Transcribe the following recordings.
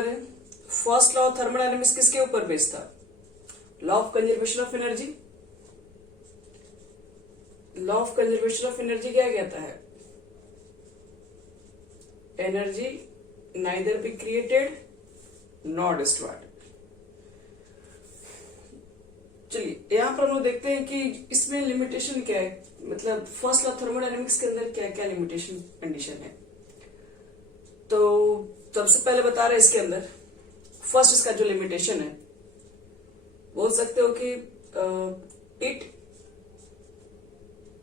Colour है। First law of thermodynamics किसके ऊपर बेस्ड था? Law of conservation of energy. Law of conservation of energy क्या कहता है? Energy neither be created not destroyed. चलिए यहां पर हम लोग देखते हैं कि इसमें लिमिटेशन क्या है, मतलब फर्स्ट लॉ थर्मोडायनेमिक्स के अंदर क्या क्या लिमिटेशन कंडीशन है। तो सबसे पहले बता रहे हैं इसके अंदर फर्स्ट इसका जो लिमिटेशन है, बोल सकते हो कि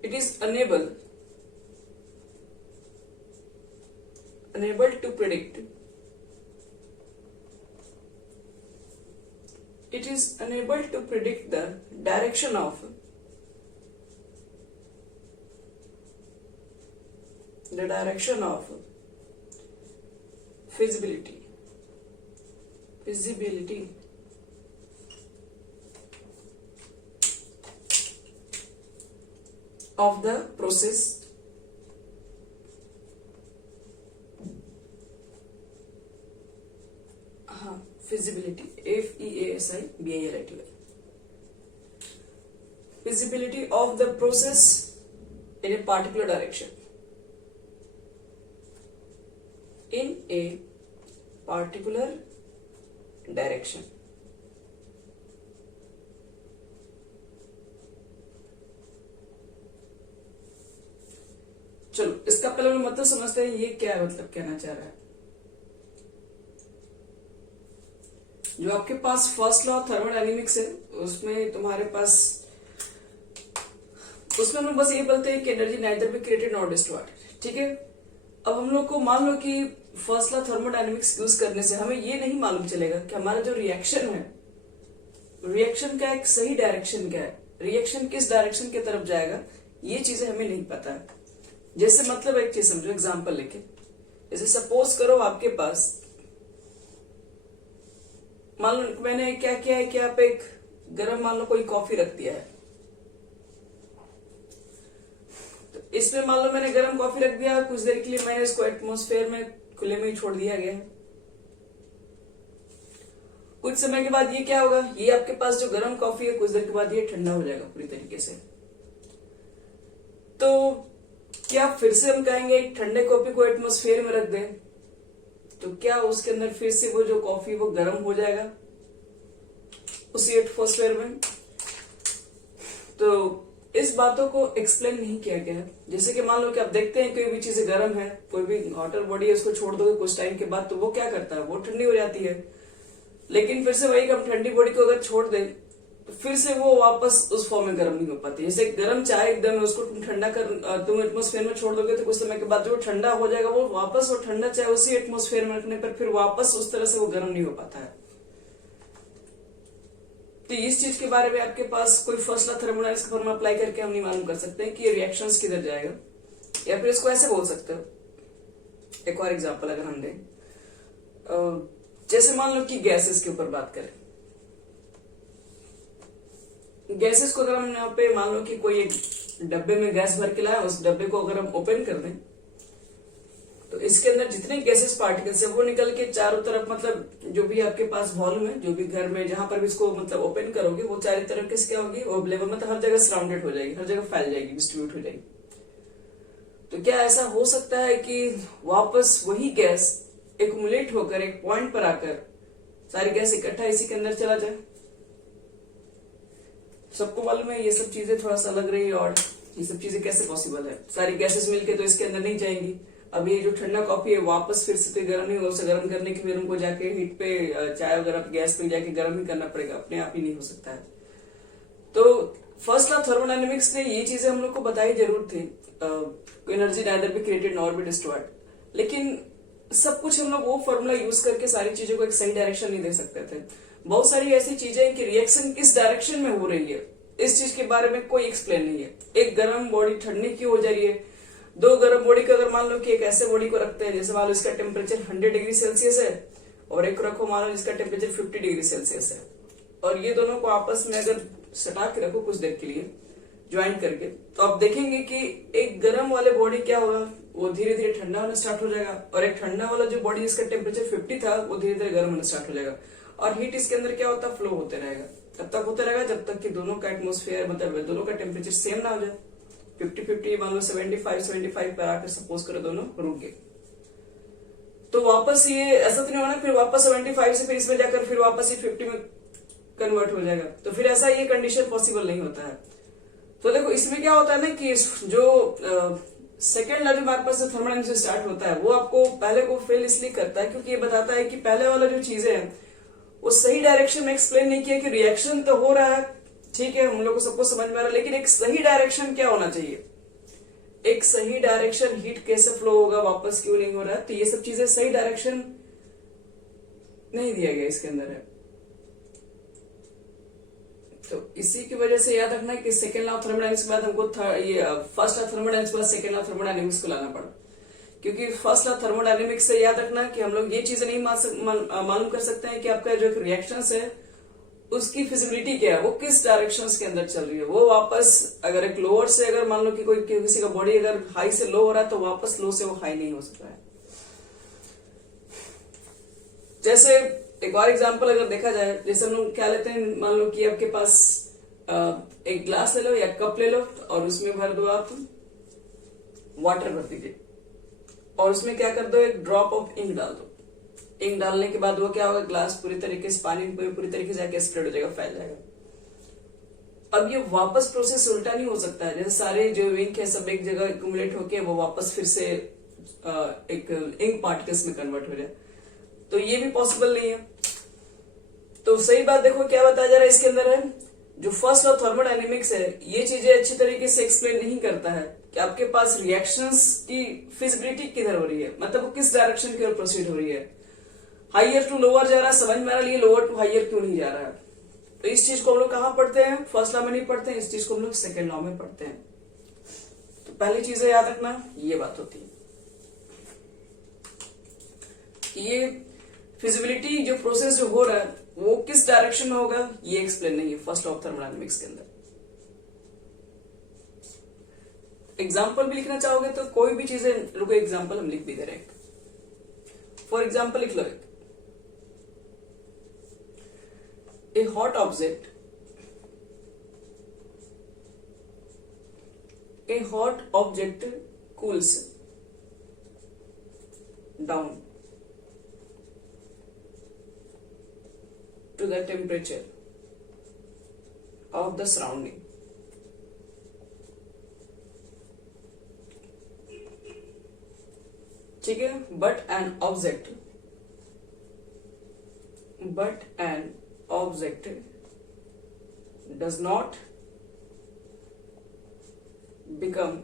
it is unable to predict, it is unable to predict the direction of feasibility of the process feasibility, feasibility feasibility of the process in a particular direction, in a particular direction। चलो इसका पहले हम मतलब समझते हैं ये क्या मतलब कहना चाह रहा है। जो आपके पास फर्स्ट लॉ थर्मोडायनेमिक्स है उसमें तुम्हारे पास, उसमें हम लोग बस ये बोलते हैं कि energy neither be created not destroyed, ठीक है। अब हम लोग को मान लो कि फर्स्ट लॉ थर्मोडायनेमिक्स यूज करने से हमें ये नहीं मालूम चलेगा कि हमारा जो रिएक्शन है, रिएक्शन का एक सही डायरेक्शन क्या है, रिएक्शन किस डायरेक्शन की तरफ जाएगा, ये चीजें हमें नहीं पता है। जैसे मतलब एक चीज समझो, एग्जाम्पल लेके, जैसे सपोज करो आपके पास, मान लो मैंने क्या किया है कि आप एक गरम मान लो कोई कॉफी रख दिया है, तो इसमें मान लो मैंने गरम कॉफी रख दिया, कुछ देर के लिए मैंने इसको एटमॉस्फेयर में खुले में ही छोड़ दिया गया। कुछ समय के बाद ये क्या होगा, ये आपके पास जो गरम कॉफी है कुछ देर के बाद ये ठंडा हो जाएगा पूरी तरीके से। तो क्या फिर से हम कहेंगे एक ठंडे कॉफी को एटमॉस्फेयर में रख दें, तो क्या उसके अंदर फिर से वो जो कॉफी वो गर्म हो जाएगा उसी एटमॉस्फेयर में? तो इस बातों को एक्सप्लेन नहीं किया गया। जैसे कि मान लो कि आप देखते हैं कोई भी चीज गर्म है, कोई भी वाटर बॉडी है, उसको छोड़ दोगे कुछ टाइम के बाद तो वो क्या करता है, वो ठंडी हो जाती है। लेकिन फिर से वही हम ठंडी बॉडी को अगर छोड़ दें तो फिर से वो वापस उस फॉर्म में गर्म नहीं हो पाती। जैसे गर्म चाय एकदम उसको तुम ठंडा कर तुम एटमॉस्फेयर में छोड़ दोगे तो कुछ समय के बाद जो ठंडा हो जाएगा वो वापस वो ठंडा चाय उसी एटमॉस्फेयर में रखने पर फिर वापस उस तरह से वो गर्म नहीं हो पाता है। तो इस चीज के बारे में आपके पास कोई फर्स्ट लॉ थर्मोडायनेमिक्स का फॉर्मूला अप्लाई करके हम नहीं मालूम कर सकते हैं कि ये रिएक्शंस किधर जाएगा। या फिर इसको ऐसे बोल सकते हो, एक और एग्जांपल अगर हम दें, जैसे मान लो कि गैसेस के ऊपर बात करें, गैसेस को अगर हम यहाँ पे मान लो कि कोई एक डब्बे में गैस भर के लाए, उस डब्बे को अगर हम ओपन कर दें तो इसके अंदर जितने गैसेस पार्टिकल्स है वो निकल के चारों तरफ, मतलब जो भी आपके पास वॉल्यूम है, जो भी घर में जहां पर भी इसको मतलब ओपन करोगे वो चारों तरफ किस क्या होगी, वो लेवल मतलब हर जगह सराउंडेड हो जाएगी, हर जगह फैल जाएगी, डिस्ट्रीब्यूट हो जाएगी। तो क्या ऐसा हो सकता है कि वापस वही गैस एक्युमुलेट होकर एक पॉइंट पर आकर सारी गैस इकट्ठा इसी के अंदर चला जाए? सबको मालूम है ये सब चीजें थोड़ा सा लग रही है, और ये सब चीजें कैसे पॉसिबल है? सारी गैसेस मिलके तो इसके अंदर नहीं जाएंगी। अब ये जो ठंडा कॉफी है वापस फिर से गर्म नहीं होगा, उसे गर्म करने के फिर उनको जाके हीट पे चाय वगैरह गैस पे जाके गर्म ही करना पड़ेगा, अपने आप ही नहीं हो सकता है। तो फर्स्ट लॉ थर्मोडायनेमिक्स ने ये चीजें हम लोग को बताई जरूर थी, energy neither be created nor be destroyed, लेकिन सब कुछ हम लोग वो फॉर्मूला यूज करके सारी चीजों को एक सही डायरेक्शन नहीं दे सकते थे। बहुत सारी ऐसी चीजें हैं कि रिएक्शन किस डायरेक्शन में हो रही है इस चीज के बारे में कोई एक्सप्लेन नहीं है। एक गर्म बॉडी ठंडी क्यों हो जा रही है, दो गर्म बॉडी को अगर मान लो कि एक ऐसे बॉडी को रखते हैं जैसे मान लो इसका टेम्परेचर 100 डिग्री सेल्सियस है और एक रखो मान लो इसका टेम्परेचर 50 डिग्री सेल्सियस है, और ये दोनों को आपस में अगर सटा के रखो कुछ देर के लिए ज्वाइन करके, तो आप देखेंगे कि एक गर्म वाले बॉडी क्या होगा, वो धीरे धीरे ठंडा होना स्टार्ट हो जाएगा, और एक ठंडा वाला जो बॉडी जिसका टेम्परेचर 50 था वो धीरे धीरे गर्म होना स्टार्ट हो जाएगा, और हीट इसके अंदर क्या होता है, फ्लो होते रहेगा। तब तक होते रहेगा जब तक कि दोनों का एटमोस्फेयर, मतलब दोनों का टेम्परेचर सेम ना हो जाए। 50-50 मान लो 75-75 पर आकर सपोज करो दोनों रुक गए, तो वापस ये ऐसा तो नहीं होना फिर वापस 75 से फिर इसमें जाकर फिर वापस ये 50 में कन्वर्ट हो जाएगा, तो फिर ऐसा ये कंडीशन पॉसिबल नहीं होता है। तो देखो इसमें क्या होता है ना कि जो सेकेंड लॉ जो हमारे पास थर्मोडायनेमिक्स स्टार्ट होता है वो आपको पहले को फेल इसलिए करता है क्योंकि ये बताता है कि पहले वाला जो चीजें हैं वो सही डायरेक्शन में एक्सप्लेन नहीं किया कि रिएक्शन तो हो रहा है, ठीक है, हम लोग को सबको समझ में आ रहा है, लेकिन एक सही डायरेक्शन क्या होना चाहिए, एक सही डायरेक्शन, हीट कैसे फ्लो होगा, वापस क्यों नहीं हो रहा है, तो ये सब चीजें सही डायरेक्शन नहीं दिया गया इसके अंदर है। तो इसी की वजह से याद रखना कि सेकेंड लॉ ऑफ थर्मोडायनेमिक्स के बाद हमको ये फर्स्ट लॉ ऑफ थर्मोडायनेमिक्स के बाद सेकेंड लॉ ऑफ थर्मोडायनेमिक्स को लाना पड़ा, क्योंकि फर्स्ट लॉ थर्मोडायनेमिक्स से याद रखना कि हम लोग ये चीजें नहीं मालूम कर सकते हैं कि आपका जो रिएक्शंस है उसकी फिजिबिलिटी क्या है, वो किस डायरेक्शंस के अंदर चल रही है, वो वापस अगर एक लोअर से अगर मान लो कि कोई किसी का बॉडी अगर हाई से लो हो रहा है तो वापस लो से वो हाई नहीं हो सकता है। जैसे एक और एग्जांपल अगर देखा जाए, जैसे हम लोग क्या लेते हैं, मान लो कि आपके पास एक ग्लास ले लो या कप ले लो और उसमें भर दो आप वाटर भर दीजिए और उसमें क्या कर दो, एक ड्रॉप ऑफ इंक डाल दो। इंक डालने के बाद वो क्या होगा, ग्लास पूरी तरीके से पानी पूरी तरीके से जाके स्प्रेड हो जाएगा, फैल जाएगा। अब ये वापस प्रोसेस उल्टा नहीं हो सकता है, जैसे सारे जो इंक है सब एक जगह एक्यूमुलेट होके वो वापस फिर से एक इंक पार्टिकल्स में कन्वर्ट हो जाए, तो ये भी पॉसिबल नहीं है। तो सही बात देखो क्या बताया जा रहा है इसके अंदर है, जो फर्स्ट लॉ थर्मोडायनेमिक्स है ये चीजें अच्छी तरीके से एक्सप्लेन नहीं करता है कि आपके पास रिएक्शंस की फिजिबिलिटी किधर हो रही है, मतलब वो किस डायरेक्शन की ओर प्रोसीड हो रही है, हाइयर टू लोअर जा रहा है, समझ में आ रहा है, लोअर टू हाइयर क्यों नहीं जा रहा है। तो इस चीज को हम लोग कहां पढ़ते हैं, फर्स्ट लॉ में नहीं पढ़ते हैं, इस चीज को हम लोग सेकेंड लॉ में पढ़ते हैं। तो पहली चीजें याद रखना ये बात होती है, ये फिजिबिलिटी जो प्रोसेस जो हो रहा है वो किस डायरेक्शन में होगा ये एक्सप्लेन नहीं है फर्स्ट लॉ ऑफ थर्मोडायनेमिक्स के अंदर। एग्जाम्पल भी लिखना चाहोगे तो कोई भी चीजें, रुको एग्जाम्पल हम लिख भी दे रहे हैं। फॉर एग्जाम्पल लिख लो, a hot object, a hot object cools down to the temperature of the surrounding. ठीक है, but an object does not become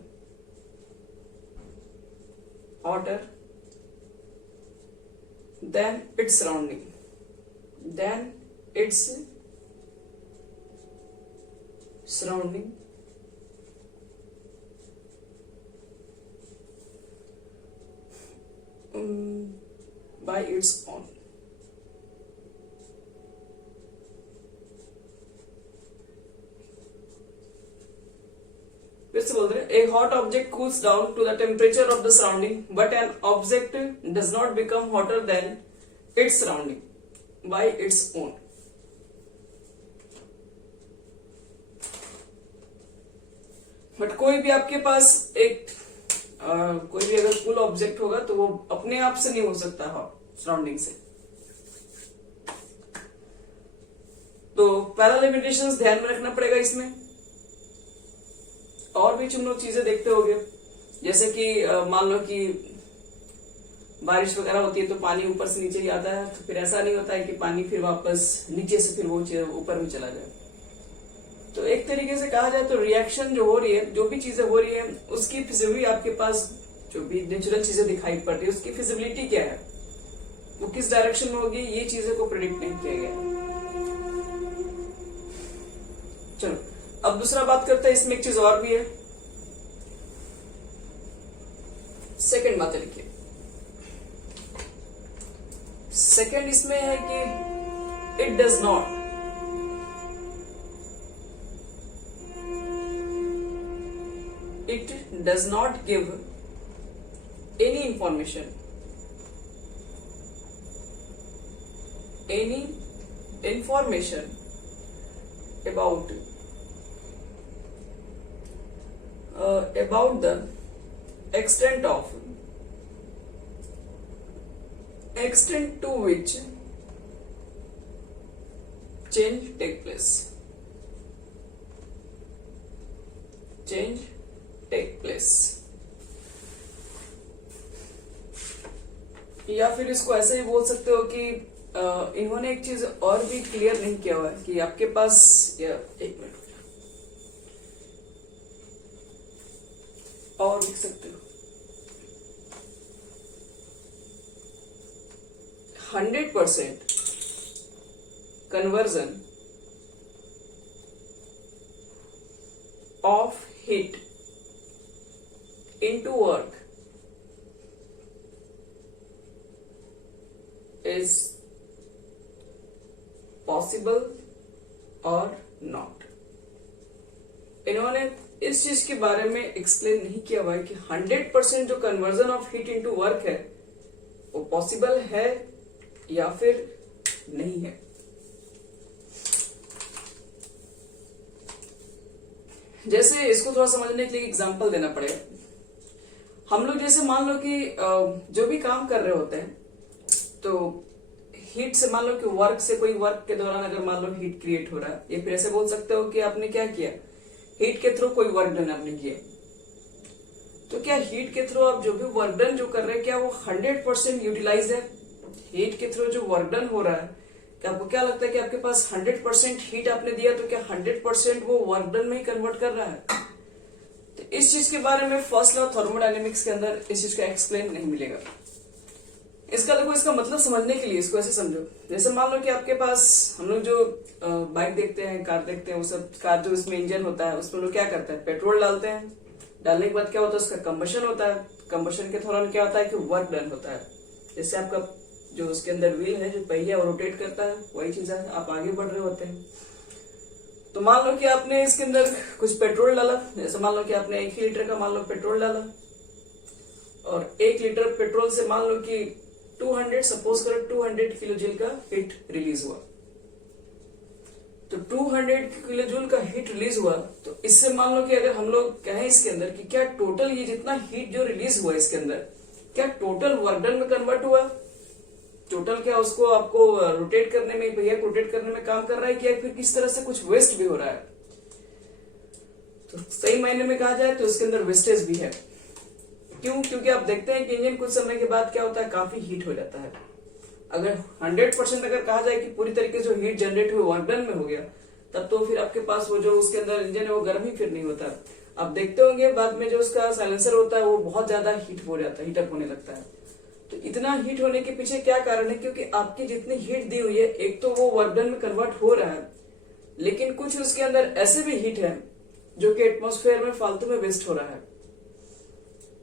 hotter than its surrounding, by its own. फिर से बोल रहे, a hot object cools down to the temperature of the surrounding, but an object does not become hotter than its surrounding by its own. But कोई भी आपके पास एक कोई भी अगर कूल ऑब्जेक्ट होगा तो वो अपने आप से नहीं हो सकता सराउंडिंग से। तो पहला लिमिटेशंस ध्यान में रखना पड़ेगा इसमें। और भी तुम लोग चीजें देखते होगे, जैसे कि मान लो कि बारिश वगैरह होती है तो पानी ऊपर से नीचे ही आता है, तो फिर ऐसा नहीं होता है कि पानी फिर वापस नीचे से फिर वो ऊपर में चला जाए। तो एक तरीके से कहा जाए तो रिएक्शन जो हो रही है, जो भी चीजें हो रही है, उसकी फिजिबिलिटी आपके पास जो भी नेचुरल चीजें दिखाई पड़ रही है उसकी फिजिबिलिटी क्या है, वो किस डायरेक्शन में होगी, ये चीजें को प्रेडिक्ट नहीं किया गया। चलो अब दूसरा बात करते हैं, इसमें एक चीज और भी है। सेकंड बात लिखिए, सेकंड इसमें है कि it does not does not give any information about the extent to which change take place. या फिर इसको ऐसे ही बोल सकते हो कि इन्होंने एक चीज और भी क्लियर नहीं किया हुआ है कि आपके पास, या एक मिनट और लिख सकते हो, 100% conversion of heat into work is possible or not. इन्होंने इस चीज के बारे में एक्सप्लेन नहीं किया हुआ है कि 100% जो conversion of heat into work है वो पॉसिबल है या फिर नहीं है. जैसे इसको थोड़ा समझने के लिए एग्जांपल देना पड़ेगा. हम लोग जैसे मान लो कि जो भी काम कर रहे होते हैं तो हीट से, मान लो कि वर्क से, कोई वर्क के दौरान अगर मान लो हीट क्रिएट हो रहा है, या फिर ऐसे बोल सकते हो कि आपने क्या किया, हीट के थ्रू कोई वर्क डन आपने किया. तो क्या हीट के थ्रू आप जो भी वर्क डन जो कर रहे हैं क्या वो 100% यूटिलाइज है? हीट के थ्रू जो वर्क डन हो रहा है, क्या आपको क्या लगता है कि आपके पास 100% हीट आपने दिया तो क्या 100% वो वर्क डन में ही कन्वर्ट कर रहा है? तो इस चीज के बारे में फर्स्ट लॉ थर्मोडायनेमिक्स के अंदर इस चीज का एक्सप्लेन नहीं मिलेगा. इसका देखो, इसका मतलब समझने के लिए इसको ऐसे समझो. जैसे मान लो कि आपके पास, हम लोग जो बाइक देखते हैं, कार देखते हैं, वो सब कार जो इसमें इंजन होता है उसमें लोग क्या करते हैं, पेट्रोल डालते हैं. डालने के बाद क्या होता है, उसका कंबशन होता है. कंबशन के दौरान क्या होता है कि वर्क डन होता है. जैसे आपका जो उसके अंदर व्हील है, जो पहिया वो रोटेट करता है, वही चीज है, आप आगे बढ़ रहे होते हैं. तो मान लो कि आपने इसके अंदर कुछ पेट्रोल डाला. जैसे मान लो कि आपने 1 लीटर का मान लो पेट्रोल डाला, और 1 लीटर पेट्रोल से मान लो कि 200, सपोज करो 200 किलो जूल का हीट रिलीज हुआ. तो 200 किलो जूल का हीट रिलीज हुआ, तो इससे मान लो कि अगर हम लोग कहें इसके अंदर कि क्या टोटल ये जितना हीट जो रिलीज हुआ इसके अंदर, क्या टोटल वर्क डन में कन्वर्ट हुआ, टोटल क्या उसको आपको रोटेट करने में, पहिया को रोटेट करने में काम कर रहा है, क्या फिर किस तरह से कुछ वेस्ट भी हो रहा है? तो सही मायने में कहा जाए तो इसके अंदर वेस्टेज भी है. क्यों? क्योंकि आप देखते हैं कि इंजन कुछ समय के बाद क्या होता है, काफी हीट हो जाता है. अगर 100% अगर कहा जाए कि पूरी तरीके से जो हीट जनरेट हुई वर्क डन में हो गया, तब तो फिर आपके पास वो जो उसके अंदर इंजन है वो गर्म ही फिर नहीं होता. आप देखते होंगे बाद में जो उसका साइलेंसर होता है वो बहुत ज्यादा हीट हो जाता है, हीटअप होने लगता है. तो इतना हीट होने के पीछे क्या कारण है? क्योंकि आपकी जितनी हीट दी हुई है, एक तो वो वर्क डन में कन्वर्ट हो रहा है, लेकिन कुछ उसके अंदर ऐसे भी हीट है जो कि एटमॉस्फेयर में फालतू में वेस्ट हो रहा है.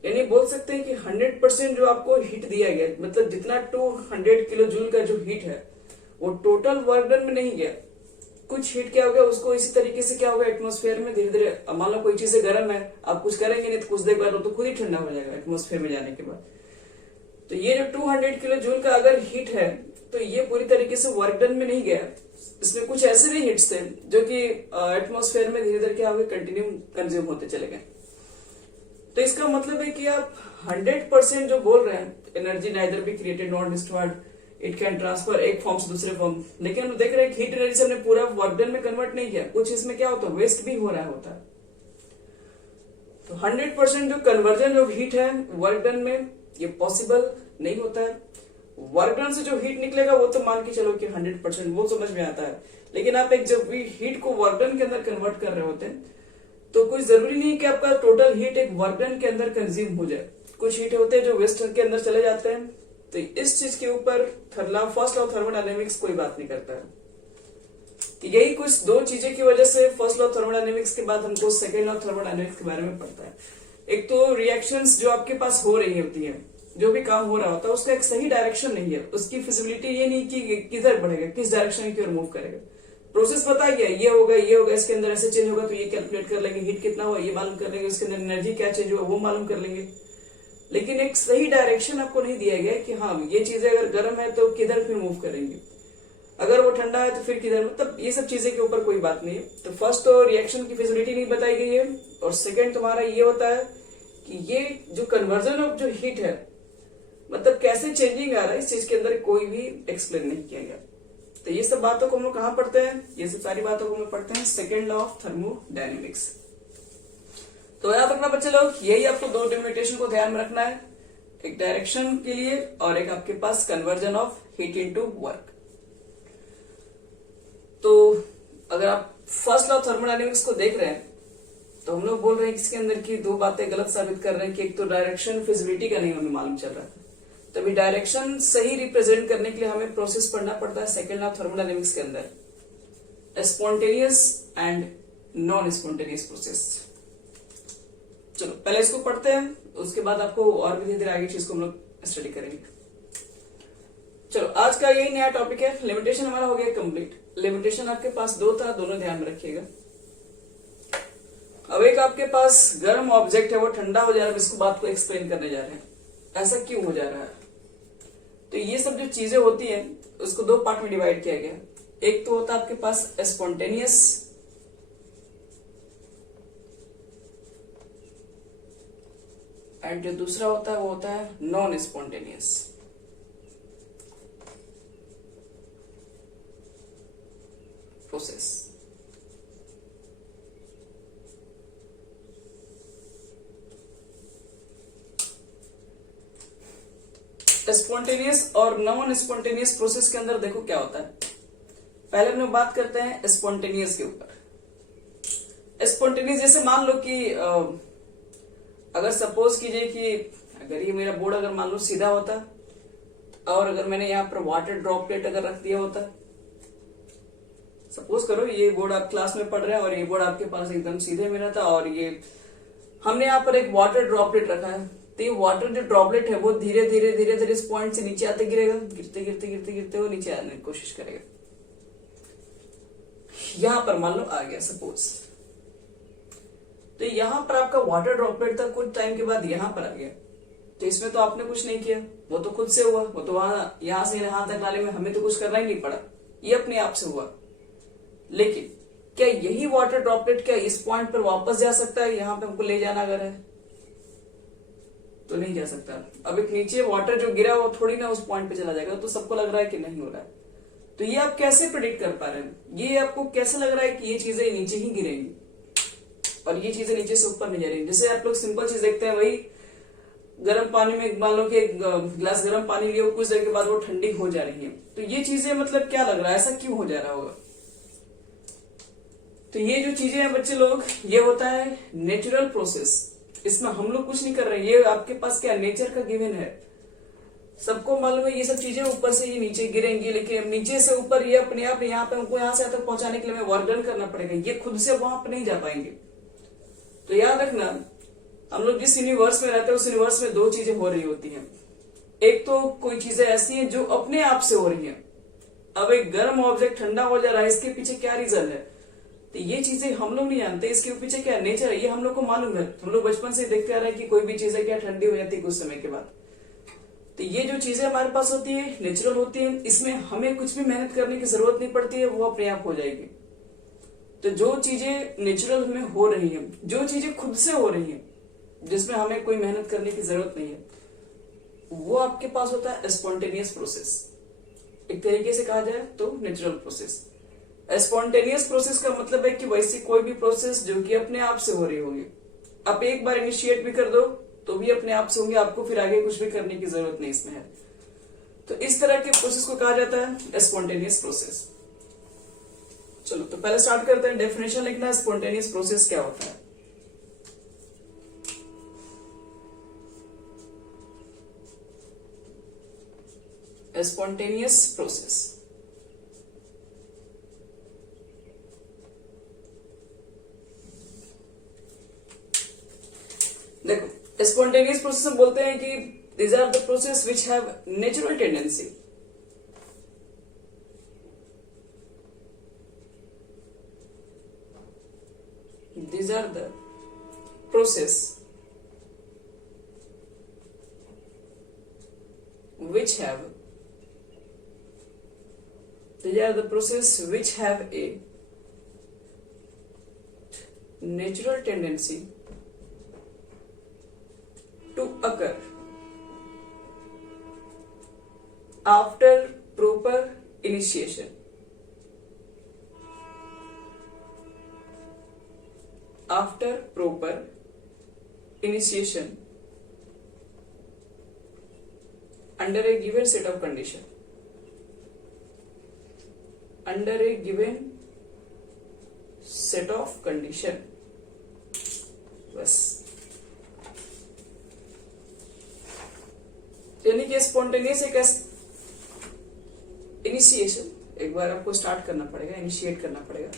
यानी बोल सकते हैं कि 100% जो आपको हीट दिया गया, मतलब जितना 200 किलो जूल का जो हीट है वो टोटल वर्क डन में नहीं गया. कुछ हीट क्या हो गया, उसको इसी तरीके से क्या होगा, एटमॉस्फेयर में धीरे धीरे, मान लो कोई चीजें गर्म है, आप कुछ करेंगे नहीं तो कुछ देर बाद तो खुद ही ठंडा हो जाएगा एटमॉस्फेयर में जाने के बाद. तो ये जो 200 किलो जूल का अगर हीट है तो ये पूरी तरीके से वर्क डन में नहीं गया. इसमें कुछ ऐसे भी हीट्स थे जो कि एटमॉस्फेयर में धीरे धीरे क्या हो गए, कंटिन्यू कंज्यूम होते चले गए. तो इसका मतलब है कि आप 100% जो बोल रहे हैं, energy neither be created not destroyed, it can transfer एक फॉर्म से दूसरे फॉर्म. लेकिन हम देख रहे हैं हीट एनर्जी से हमने पूरा वर्क डन में कन्वर्ट नहीं किया, कुछ इसमें क्या होता है, वेस्ट भी हो रहा होता है. तो 100% जो कन्वर्जन ऑफ हीट है वर्क डन में, ये पॉसिबल नहीं होता है. वर्क डन से जो हीट निकलेगा वो तो मान के चलो कि 100% वो समझ में आता है. लेकिन आप एक जब भी हीट को वर्क डन के अंदर कन्वर्ट कर रहे होते हैं तो कोई जरूरी नहीं कि आपका टोटल हीट एक वर्क डन के अंदर कंज्यूम हो जाए. कुछ हीट होते हैं जो वेस्ट के अंदर चले जाते हैं. तो इस चीज के ऊपर फर्स्ट लॉ थर्मोडायनेमिक्स कोई बात नहीं करता है. तो यही कुछ दो चीजें की वजह से फर्स्ट लॉ थर्मोडायनेमिक्स के बाद हमको सेकेंड लॉ थर्मोडायनेमिक्स के बारे में पढ़ता है. एक तो रिएक्शंस जो आपके पास हो रही होती है, जो भी काम हो रहा होता है उसका एक सही डायरेक्शन नहीं है, उसकी फिजिबिलिटी ये नहीं कि किधर बढ़ेगा, किस डायरेक्शन की ओर मूव करेगा. प्रोसेस पता है क्या, ये होगा इसके अंदर ऐसे चेंज होगा, तो ये कैलकुलेट कर लेंगे, हीट कितना हुआ ये मालूम कर लेंगे, उसके अंदर एनर्जी क्या चेंज हुआ वो मालूम कर लेंगे। लेकिन एक सही डायरेक्शन आपको नहीं दिया गया कि हाँ ये चीजें अगर गर्म है तो किधर फिर मूव करेंगे, अगर वो ठंडा है तो फिर किधर, मतलब ये सब चीजें के ऊपर कोई बात नहीं है। तो फर्स्ट तो रिएक्शन की फिजिबिलिटी नहीं बताई गई है, और सेकंड तुम्हारा ये होता है कि ये जो कन्वर्जन ऑफ जो हीट है मतलब कैसे चेंजिंग आ रहा है, इस चीज के अंदर कोई भी एक्सप्लेन नहीं किया गया। तो ये सब बातों को हम लोग कहाँ पढ़ते हैं, ये सब सारी बातों को हम लोग पढ़ते हैं सेकेंड लॉ ऑफ थर्मोडायनेमिक्स। तो याद रखना बच्चे लोग, यही आपको दो डिलिमिटेशन को ध्यान में रखना है, एक डायरेक्शन के लिए और एक आपके पास conversion of heat into work. तो अगर आप फर्स्ट लॉ ऑफ थर्मोडायनेमिक्स को देख रहे हैं तो हम लोग बोल रहे हैं कि इसके अंदर की दो बातें गलत साबित कर रहे हैं कि एक तो डायरेक्शन फिजिबिलिटी का नहीं हमें मालूम चल रहा है, तभी डायरेक्शन सही रिप्रेजेंट करने के लिए हमें प्रोसेस पढ़ना पड़ता है सेकेंड लॉ ऑफ थर्मोडायनेमिक्स के अंदर, spontaneous and non spontaneous process. चलो पहले इसको पढ़ते हैं, उसके बाद आपको और भी धीरे धीरे आगे चीज को हम लोग स्टडी करेंगे। चलो आज का यही नया टॉपिक है, लिमिटेशन हमारा हो गया कंप्लीट। लिमिटेशन आपके पास दो था, दोनों ध्यान में रखिएगा। अब एक आपके पास गर्म ऑब्जेक्ट है, वो ठंडा हो जा रहा है, इसको बात को एक्सप्लेन करने जा रहे हैं ऐसा क्यों हो जा रहा है। तो ये सब जो चीजें होती हैं उसको दो पार्ट में डिवाइड किया गया, एक तो होता है आपके पास स्पॉन्टेनियस एंड जो दूसरा होता है वो होता है नॉन स्पॉन्टेनियस। प्रोसेस स्पॉन्टेनियस और नॉन स्पॉन्टेनियस प्रोसेस के अंदर देखो क्या होता है। पहले हम लोग बात करते हैं स्पॉन्टेनियस के ऊपर। स्पॉन्टेनियस जैसे मान लो कि अगर सपोज कीजिए कि अगर ये मेरा बोर्ड अगर मान लो सीधा होता और अगर मैंने यहाँ पर वाटर ड्रॉपलेट अगर रख दिया होता, सपोज करो ये बोर्ड आप क्लास में पढ़ रहे हैं और ये बोर्ड आपके पास एकदम सीधे में रहता और ये हमने यहाँ पर एक वाटर ड्रॉपलेट रखा है, तो ये वाटर जो ड्रॉपलेट है वो धीरे धीरे धीरे धीरे इस पॉइंट से नीचे आते गिरेगा, गिरते गिरते गिरते गिरते वो नीचे आने की कोशिश करेगा। यहां पर मान लो आ गया सपोज, तो यहां पर आपका वाटर ड्रॉपलेट था, कुछ टाइम के बाद यहां पर आ गया, तो इसमें तो आपने कुछ नहीं किया, वो तो खुद से हुआ, वो तो वहां यहां से यहां तक लाने में हमें तो कुछ करना ही नहीं पड़ा, ये अपने आप से हुआ। लेकिन क्या यही वाटर ड्रॉपलेट क्या इस पॉइंट पर वापस जा सकता है, यहाँ पे हमको ले जाना अगर है तो नहीं जा सकता। अब एक नीचे वाटर जो गिरा वो थोड़ी ना उस पॉइंट पे चला जाएगा, तो सबको लग रहा है कि नहीं हो रहा है। तो ये आप कैसे प्रेडिक्ट कर पा रहे हैं, ये आपको कैसे लग रहा है कि ये चीजें नीचे ही गिरेंगी और ये चीजें नीचे से ऊपर नहीं जा रही। जैसे आप लोग सिंपल चीज देखते हैं, वही गर्म पानी में मान लो कि एक गिलास गर्म पानी लिया, कुछ देर के बाद वो ठंडी हो जा रही है, तो ये चीजें मतलब क्या लग रहा है, ऐसा क्यों हो जा रहा होगा। तो ये जो चीजें हैं बच्चे लोग, ये होता है नेचुरल प्रोसेस, इसमें हम लोग कुछ नहीं कर रहे, ये आपके पास क्या नेचर का गिवन है। सबको मालूम है ये सब चीजें ऊपर से ये नीचे गिरेंगी, लेकिन नीचे से ऊपर ये अपने आप यहाँ पे हमको यहाँ से तक पहुंचाने के लिए हमें वर्क डन करना पड़ेगा, ये खुद से वहां पर नहीं जा पाएंगे। तो याद रखना, हम लोग जिस यूनिवर्स में रहते हैं उस यूनिवर्स में दो चीजें हो रही होती हैं, एक तो कोई चीजें ऐसी हैं जो अपने आप से हो रही हैं। अब एक गर्म ऑब्जेक्ट ठंडा हो जा रहा है, इसके पीछे क्या रीजन है, तो ये चीजें हम लोग नहीं जानते, इसके पीछे क्या नेचर है ये हम लोग को मालूम है। हम लोग बचपन से देखते आ रहे हैं कि कोई भी चीज है क्या ठंडी हो जाती है कुछ समय के बाद। तो ये जो चीजें हमारे पास होती है नेचुरल होती है, इसमें हमें कुछ भी मेहनत करने की जरूरत नहीं पड़ती है, वो अपने आप हो जाएगी। तो जो चीजें नेचुरल में हो रही है, जो चीजें खुद से हो रही है, जिसमें हमें कोई मेहनत करने की जरूरत नहीं है, वो आपके पास होता है स्पॉन्टेनियस प्रोसेस। एक तरीके से कहा जाए तो नेचुरल प्रोसेस। स्पॉन्टेनियस प्रोसेस का मतलब है कि वैसी कोई भी प्रोसेस जो कि अपने आप से हो रही होगी, आप एक बार इनिशिएट भी कर दो तो भी अपने आप से होंगे, आपको फिर आगे कुछ भी करने की जरूरत नहीं इसमें है। तो इस तरह के प्रोसेस को कहा जाता है स्पॉन्टेनियस प्रोसेस। चलो तो पहले स्टार्ट करते हैं, डेफिनेशन लिखना स्पॉन्टेनियस प्रोसेस क्या होता है। स्पॉन्टेनियस प्रोसेस देखो, स्पॉन्टेनियस प्रोसेस हम बोलते हैं कि these are the process which have natural tendency these are the process which have a natural tendency to occur after proper initiation. After proper initiation under a given set of condition. Under a given set of condition. बस यानी कि spontaneous एक initiation, एक बार आपको start करना पड़ेगा, initiate करना पड़ेगा।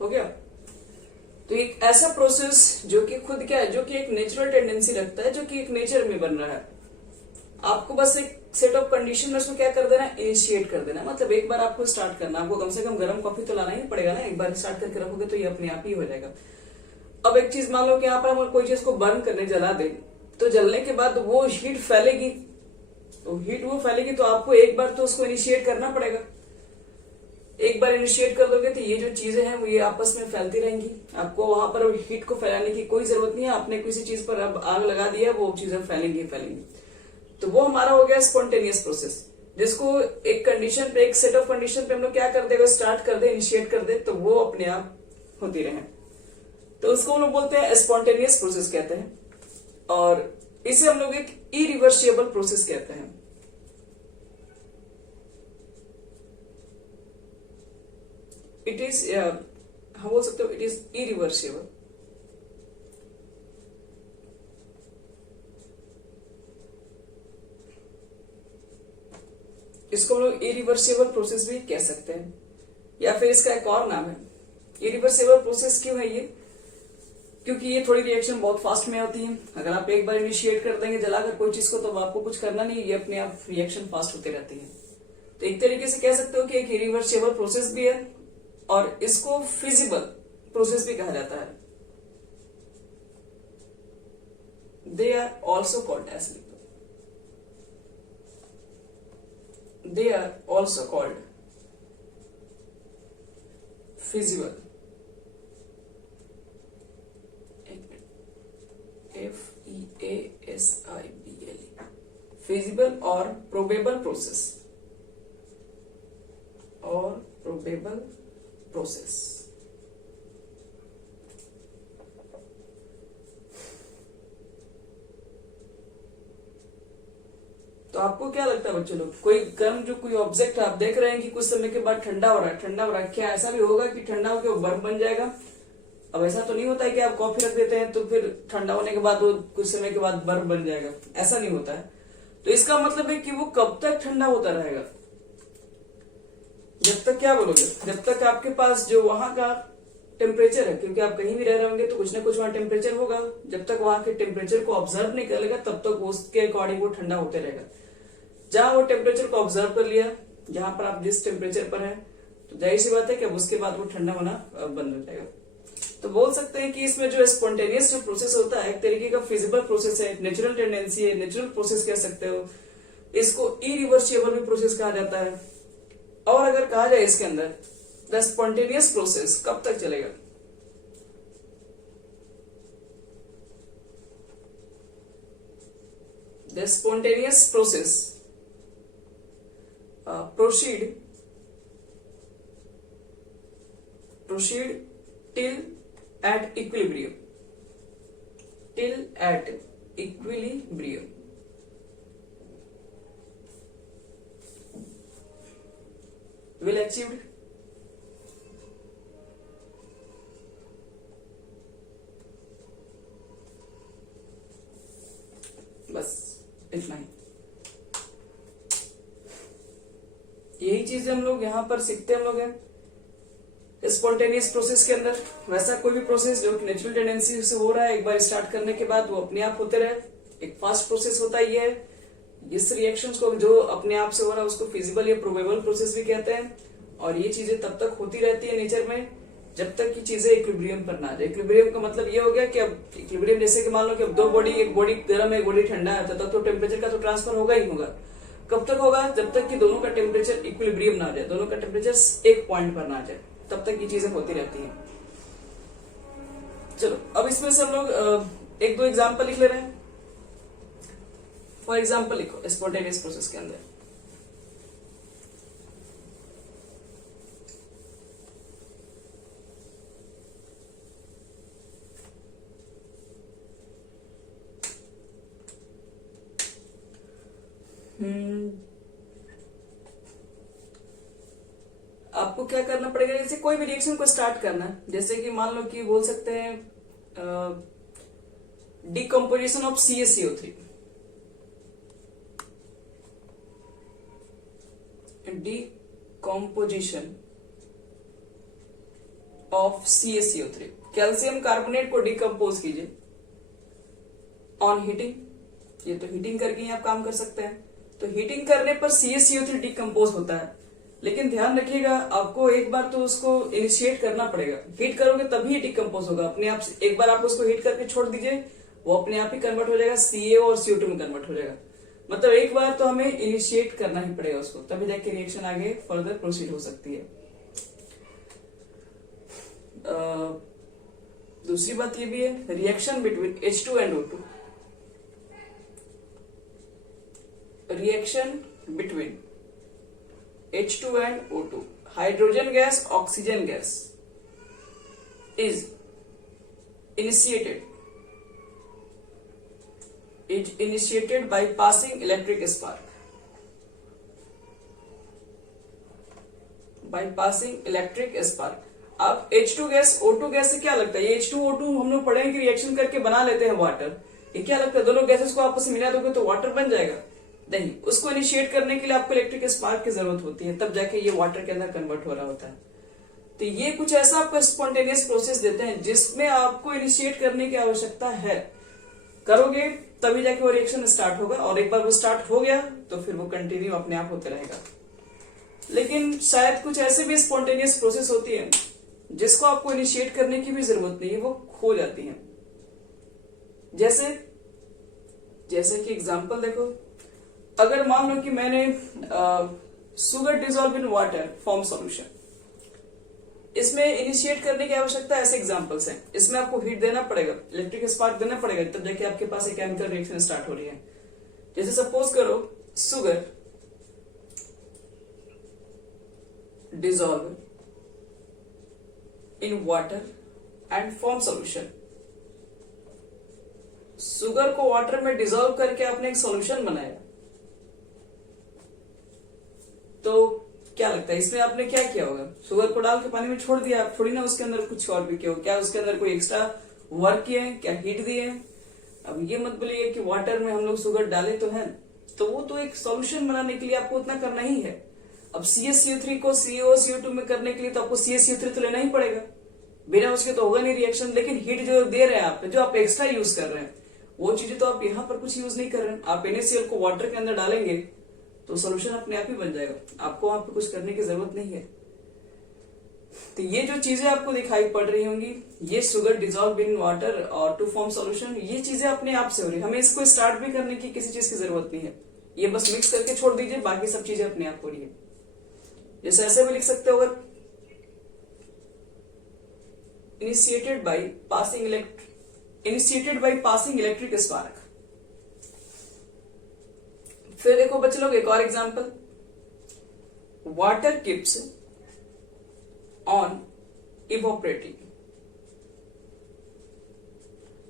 हो गया? तो एक ऐसा प्रोसेस जो कि खुद क्या है, जो कि एक नेचुरल टेंडेंसी रखता है, जो कि एक नेचर में बन रहा है। आपको बस एक सेट ऑफ कंडीशन में उसको क्या कर देना, इनिशिएट कर देना। मतलब एक बार आपको स्टार्ट करना, आपको कम से कम गर्म कॉफी तो लाना ही पड़ेगा ना। एक बार स्टार्ट करके रखोगे तो ये अपने आप ही हो जाएगा। अब एक चीज मान लो कि यहाँ पर हम कोई चीज को बर्न करने जला दे, तो जलने के बाद वो हीट फैलेगी, तो आपको एक बार तो उसको इनिशिएट करना पड़ेगा। एक बार इनिशिएट कर दोगे तो ये जो चीजें हैं वो ये आपस में फैलती रहेंगी। आपको वहां पर हीट को फैलाने की कोई जरूरत नहीं है। आपने किसी चीज पर अब आग लगा दिया, वो चीजें फैलेंगी। तो वो हमारा हो गया स्पॉन्टेनियस प्रोसेस, जिसको एक कंडीशन पे, एक सेट ऑफ कंडीशन पे हम लोग क्या कर दे, स्टार्ट कर दे, इनिशिएट कर दे, तो वो अपने आप होती रहे। तो उसको हम लोग बोलते हैं स्पॉन्टेनियस प्रोसेस कहते हैं, और इसे हम लोग एक इरिवर्सिबल प्रोसेस कहते हैं। इट इज, हम बोल सकते हो इट इज इरिवर्सिबल। इसको हम लोग इरिवर्सिबल प्रोसेस भी कह सकते हैं, या फिर इसका एक और नाम है। इरिवर्सिबल प्रोसेस क्यों है ये? क्योंकि ये थोड़ी रिएक्शन बहुत फास्ट में होती है। अगर आप एक बार इनिशिएट कर देंगे जलाकर कोई चीज को, तो आपको कुछ करना नहीं, ये अपने आप रिएक्शन फास्ट होती रहती है। तो एक तरीके से कह सकते हो कि एक इरिवर्सिबल प्रोसेस भी है, और इसको फिजिबल प्रोसेस भी कहा जाता है। They are also called as, they are also called feasible, FEASIBLE, feasible or probable process, or probable process। तो आपको क्या लगता है बच्चों लोग, कोई गर्म जो कोई ऑब्जेक्ट आप देख रहे हैं कि कुछ समय के बाद ठंडा हो रहा है, क्या ऐसा भी होगा कि ठंडा होकर वो बर्फ बन जाएगा? अब ऐसा तो नहीं होता है कि आप कॉफी रख देते हैं तो फिर ठंडा होने के बाद वो कुछ समय के बाद बर्फ बन जाएगा, ऐसा नहीं होता है। तो इसका मतलब है कि वो कब तक ठंडा होता रहेगा? जब तक, क्या बोलोगे, जब तक आपके पास जो वहां का टेम्परेचर है, क्योंकि आप कहीं भी रह रहे होंगे तो कुछ ना कुछ वहां टेम्परेचर होगा। जब तक वहां के टेम्परेचर को ऑब्जर्व नहीं कर लेगा, तब तक उसके अकॉर्डिंग वो ठंडा होते रहेगा। जहां वो टेम्परेचर को ऑब्जर्व कर लिया, जहां पर आप जिस टेम्परेचर पर है, तो जाहिर सी बात है कि अब उसके बाद वो ठंडा होना बंद हो जाएगा। तो बोल सकते हैं कि इसमें जो स्पॉन्टेनियस जो प्रोसेस होता है, एक तरीके का फिजिबल प्रोसेस है, नेचुरल टेंडेंसी है, नेचुरल प्रोसेस कह सकते हो। इसको इरिवर्सिबल भी प्रोसेस कहा जाता है। और अगर कहा जाए इसके अंदर द स्पॉन्टेनियस प्रोसेस कब तक चलेगा? The spontaneous process proceed till at equilibrium, will achieved बस इतना ही। यही चीजें हम लोग यहाँ पर सीखते हम लोग हैं स्पॉन्टेनियस प्रोसेस के अंदर वैसा कोई भी प्रोसेस जो नेचुरल टेंडेंसी से हो रहा है, एक बार स्टार्ट करने के बाद वो अपने आप होते रहे। एक फास्ट प्रोसेस होता ही है। इस रिएक्शंस को जो अपने आप से हो रहा है उसको फिजिबल या प्रोबेबल प्रोसेस भी कहते हैं। और ये चीजें तब तक होती रहती है नेचर में जब तक की चीजें इक्विलिब्रियम पर ना आ जाए। इक्विलिब्रियम का मतलब ये हो गया कि अब इक्विलिब्रियम जैसे कि मान लो कि अब दो बॉडी, एक बॉडी गर्म है एक बॉडी ठंडा है, तब तक तो टेम्परेचर का तो ट्रांसफर होगा ही होगा। कब तक होगा? जब तक कि दोनों का टेम्परेचर इक्विलिब्रियम ना आ जाए, दोनों का टेम्परेचर एक पॉइंट पर ना आ जाए, तब तक ये चीजें होती रहती हैं। चलो अब इसमें से हम लोग एक दो एग्जाम्पल लिख ले रहे हैं। फॉर एग्जाम्पल लिखो स्पॉन्टेनियस प्रोसेस के अंदर आपको क्या करना पड़ेगा, जैसे कोई भी रिएक्शन को स्टार्ट करना है, जैसे कि मान लो कि बोल सकते हैं decomposition of CaCO3, decomposition of CaCO3, calcium carbonate को डिकम्पोज कीजिए ऑन हीटिंग। ये तो हीटिंग करके ही आप काम कर सकते हैं। तो हीटिंग करने पर CaCO3 डिकम्पोज होता है, लेकिन ध्यान रखिएगा आपको एक बार तो उसको इनिशिएट करना पड़ेगा। हीट करोगे तभी डिकम्पोज होगा अपने आप से। एक बार आप उसको हीट करके छोड़ दीजिए, वो अपने आप ही कन्वर्ट हो जाएगा, CaO और CO2 में कन्वर्ट हो जाएगा। मतलब एक बार तो हमें इनिशिएट करना ही पड़ेगा उसको, तभी जाके रिएक्शन आगे फर्दर प्रोसीड हो सकती है। दूसरी बात ये भी है, reaction between H2 and O2, reaction between H2 and O2, hydrogen gas, oxygen gas is initiated by passing electric spark. By passing electric spark. अब H2 गैस O2 गैस से क्या लगता है? ये H2 O2 हम लोग पढ़े हैं कि रिएक्शन करके बना लेते हैं वाटर। ये क्या लगता है, दोनों गैसेस को आपस में मिला दोगे तो वाटर बन जाएगा? नहीं, उसको इनिशिएट करने के लिए आपको इलेक्ट्रिक स्पार्क की जरूरत होती है, तब जाके ये वाटर के अंदर कन्वर्ट हो रहा होता है। तो ये कुछ ऐसा आपको स्पॉन्टेनियस प्रोसेस देते हैं जिसमें आपको इनिशिएट करने की आवश्यकता है। करोगे तभी जाके वो रिएक्शन स्टार्ट होगा, और एक बार वो स्टार्ट हो गया तो फिर वो कंटिन्यू अपने आप होते रहेगा। लेकिन शायद कुछ ऐसे भी स्पॉन्टेनियस प्रोसेस होती है जिसको आपको इनिशिएट करने की भी जरूरत नहीं है, वो खो जाती है। जैसे कि एग्जांपल देखो, अगर मान लो कि मैंने sugar dissolve in water form solution, इसमें इनिशिएट करने की आवश्यकता ऐसे एग्जांपल्स हैं। इसमें आपको हीट देना पड़ेगा, इलेक्ट्रिक स्पार्क देना पड़ेगा, तब जाके आपके पास एक केमिकल रिएक्शन स्टार्ट हो रही है। जैसे सपोज करो sugar dissolve in water and form solution. Sugar को वाटर में डिजॉल्व करके आपने एक सॉल्यूशन बनाया, तो क्या लगता है इसमें आपने क्या किया होगा? शुगर को डाल के पानी में छोड़ दिया, आप थोड़ी ना उसके अंदर कुछ और भी किया हो। क्या उसके अंदर कोई एक्स्ट्रा वर्क किए हैं, क्या हीट दिए हैं? अब ये मत बोलिए कि वाटर में हम लोग शुगर डाले तो हैं, तो वो तो एक सॉल्यूशन बनाने के लिए आपको उतना करना ही है। अब CaCO3 को CaO CO2 में करने के लिए तो आपको CaCO3 तो लेना ही पड़ेगा, बिना उसके तो होगा नहीं रिएक्शन। लेकिन हीट जो दे रहे हैं आप, जो आप एक्स्ट्रा यूज कर रहे हैं, वो चीजें तो आप यहाँ पर कुछ यूज नहीं कर रहे हैं। आप NaCl को वाटर के अंदर डालेंगे तो सॉल्यूशन अपने आप ही बन जाएगा, आपको वहां पे कुछ करने की जरूरत नहीं है। तो ये जो चीजें आपको दिखाई पड़ रही होंगी, ये शुगर डिजॉल्व इन वाटर और टू फॉर्म सॉल्यूशन, ये चीजें अपने आप से हो रही है। हमें इसको स्टार्ट भी करने की किसी चीज की जरूरत नहीं है, ये बस मिक्स करके छोड़ दीजिए, बाकी सब चीजें अपने आप हो रही है। जैसे ऐसे भी लिख सकते हो, अगर initiated by passing electric spark. फिर देखो बच्चे लोग एक और example, water keeps on evaporating.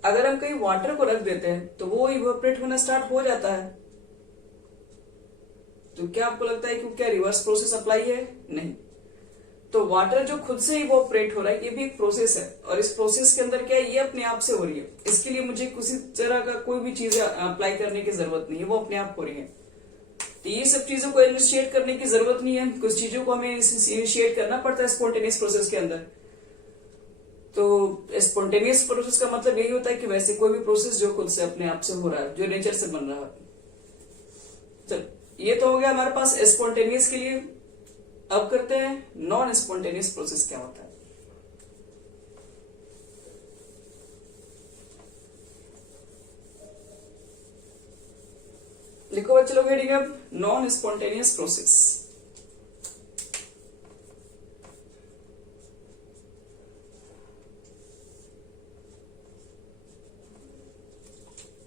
अगर हम कहीं वाटर को रख देते हैं तो वो इवोपरेट होना स्टार्ट हो जाता है। तो क्या आपको लगता है कि क्या रिवर्स प्रोसेस अप्लाई है? नहीं। तो वाटर जो खुद से इवोपरेट हो रहा है, ये भी एक प्रोसेस है, और इस प्रोसेस के अंदर क्या है, ये अपने आप से हो रही है। इसके लिए मुझे किसी तरह का कोई भी चीज अप्लाई करने की जरूरत नहीं है, वो अपने आप हो रही है। तो ये सब चीजों को इनिशिएट करने की जरूरत नहीं है, कुछ चीजों को हमें इनिशिएट करना पड़ता है स्पॉन्टेनियस प्रोसेस के अंदर। तो स्पॉन्टेनियस प्रोसेस का मतलब यही होता है कि वैसे कोई भी प्रोसेस जो खुद से अपने आप से हो रहा है, जो नेचर से बन रहा है। चल ये तो हो गया हमारे पास स्पॉन्टेनियस के लिए। अब करते हैं नॉन स्पॉन्टेनियस प्रोसेस क्या होता है। लिखो बच्चे लोग हेडिंग अब non spontaneous process.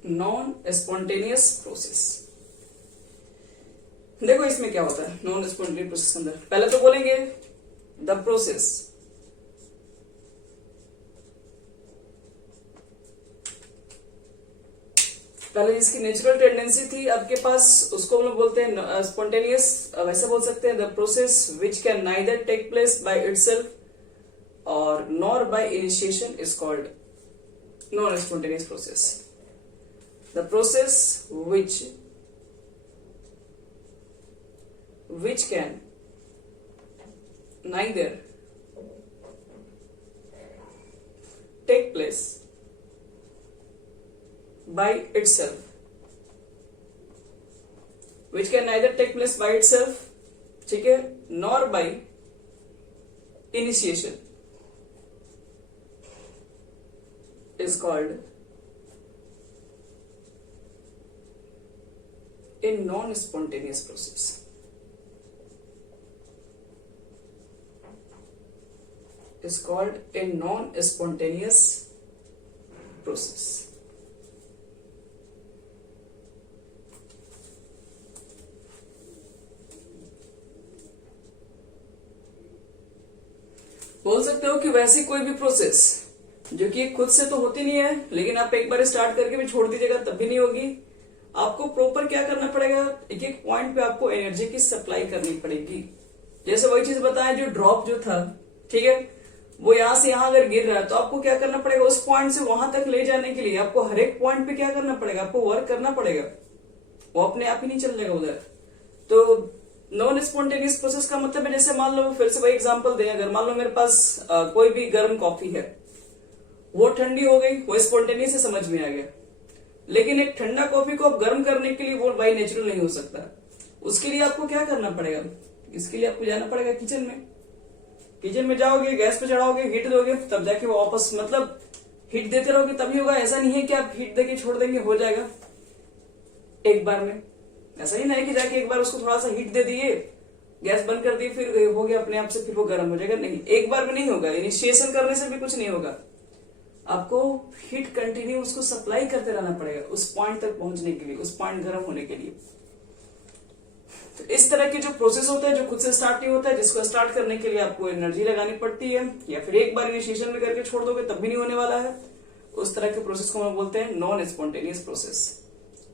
Non spontaneous process. देखो इसमें क्या होता है नॉन स्पॉन्टेनियस प्रोसेस के अंदर। पहले तो बोलेंगे द प्रोसेस पहले जिसकी नेचुरल टेंडेंसी थी आपके पास, उसको हम लोग बोलते हैं स्पॉन्टेनियस। वैसे बोल सकते हैं the process which can neither take place by itself और nor by initiation is called non spontaneous process. The process which can neither take place by itself, ठीक है, nor by initiation is called a non-spontaneous process. Is called a non-spontaneous process. बोल सकते हो कि वैसी कोई भी प्रोसेस जो कि खुद से तो होती नहीं है, लेकिन आप एक बार स्टार्ट करके भी छोड़ दीजिएगा तब भी नहीं होगी। आपको प्रॉपर क्या करना पड़ेगा, एक एक पॉइंट पे आपको एनर्जी की सप्लाई करनी पड़ेगी। जैसे वही चीज बताएं, जो ड्रॉप जो था, ठीक है, वो यहां से यहां अगर गिर रहा है तो आपको क्या करना पड़ेगा, उस पॉइंट से वहां तक ले जाने के लिए आपको हर एक पॉइंट पे क्या करना पड़ेगा, आपको वर्क करना पड़ेगा। वो अपने आप ही नहीं चल जाएगा उधर। तो नॉन स्पॉन्टेनियस प्रोसेस का मतलब है, जैसे मान लो फिर से वही एग्जांपल दें, अगर मान लो मेरे पास कोई भी गर्म कॉफी है, वो ठंडी हो गई, वो स्पॉन्टेनियस से समझ में आ गया। लेकिन एक ठंडा कॉफी को आप गर्म करने के लिए वो बाई नेचुरल नहीं हो सकता। उसके लिए आपको क्या करना पड़ेगा, इसके लिए आपको जाना पड़ेगा किचन में। किचन में जाओगे, गैस पे चढ़ाओगे, हीट दोगे, तब जाके वो वापस मतलब हीट देते रहोगे तभी होगा। ऐसा नहीं है कि आप हीट देके छोड़ देंगे हो जाएगा एक बार में। ऐसा ही नहीं कि जाके एक बार उसको थोड़ा सा हीट दे दिए, गैस बंद कर दिए, फिर हो गया अपने आप से, फिर वो गर्म हो जाएगा। नहीं, एक बार में नहीं होगा। इनिशिएशन करने से भी कुछ नहीं होगा। आपको हीट कंटिन्यू उसको सप्लाई करते रहना पड़ेगा उस पॉइंट तक पहुंचने के लिए, उस पॉइंट गर्म होने के लिए। तो इस तरह के जो प्रोसेस होता है जो खुद से स्टार्ट नहीं होता है, जिसको स्टार्ट करने के लिए आपको एनर्जी लगानी पड़ती है, या फिर एक बार इनिशिएशन में करके छोड़ दोगे तब भी नहीं होने वाला है, उस तरह के प्रोसेस को हम बोलते हैं नॉन स्पॉन्टेनियस प्रोसेस,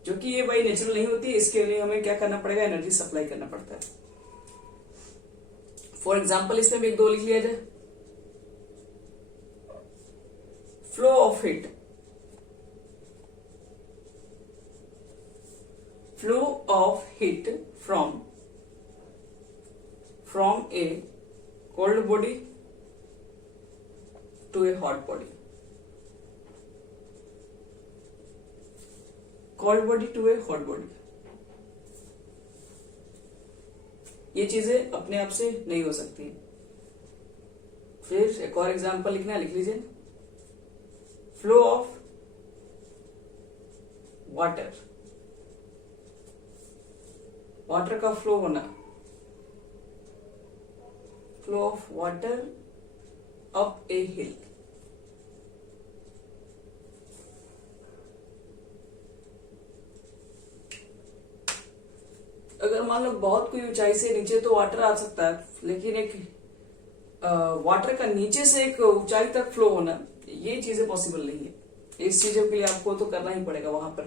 जो कि ये बाई नेचुरल नहीं होती। इसके लिए हमें क्या करना पड़ेगा, एनर्जी सप्लाई करना पड़ता है। फॉर एग्जाम्पल इसमें भी एक दो लिख लिया जाए। Flow of heat, flow of heat from a cold body to a hot body, cold body to a hot body। ये चीजें अपने आप से नहीं हो सकती। फिर एक और एग्जांपल लिखना है, लिख लीजिए। फ्लो ऑफ वाटर, वाटर का फ्लो होना, फ्लो ऑफ वाटर अप ए हिल। अगर मान लो बहुत कोई ऊंचाई से नीचे तो वाटर आ सकता है, लेकिन एक वाटर का नीचे से एक ऊंचाई तक फ्लो होना, ये चीजें पॉसिबल नहीं है। इस चीजों के लिए आपको तो करना ही पड़ेगा वहां पर।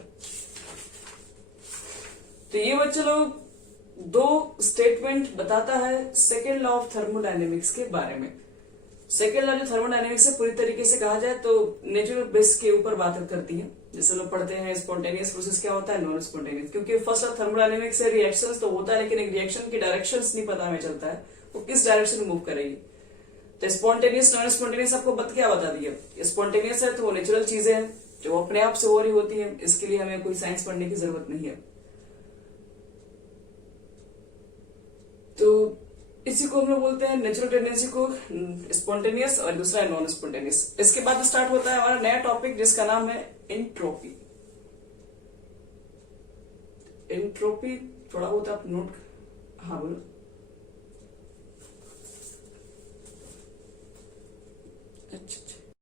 तो ये बच्चे लोग दो स्टेटमेंट बताता है सेकेंड लॉ ऑफ थर्मोडायनेमिक्स के बारे में। सेकेंड लॉ जो थर्मोडायनेमिक्स से पूरी तरीके से कहा जाए तो नेचुरल बेस के ऊपर बात करती है। जैसे लोग पढ़ते हैं स्पॉन्टेनियस प्रोसेस क्या होता है, नॉन स्पॉन्टेनियस, क्योंकि फर्स्ट लॉ थर्मोडायनेमिक्स से रिएक्शंस तो होता है लेकिन एक रिएक्शन की डायरेक्शंस नहीं पता हमें चलता है वो किस डायरेक्शन में मूव करेगी। तो स्पॉन्टेनियस नॉन स्पॉन्टेनियस आपको क्या बता दिया, स्पॉन्टेनियस है तो वो नेचुरल चीजें हैं जो अपने आप से हो रही होती है, इसके लिए हमें कोई साइंस पढ़ने की जरूरत नहीं है। तो इसी को हम लोग बोलते हैं नेचुरल टेंडेंसी को स्पॉन्टेनियस और दूसरा है नॉन स्पॉन्टेनियस। इसके बाद स्टार्ट होता है हमारा नया टॉपिक जिसका नाम है एंट्रोपी। एंट्रोपी थोड़ा बहुत आप नोट, हाँ बोलो। अच्छा,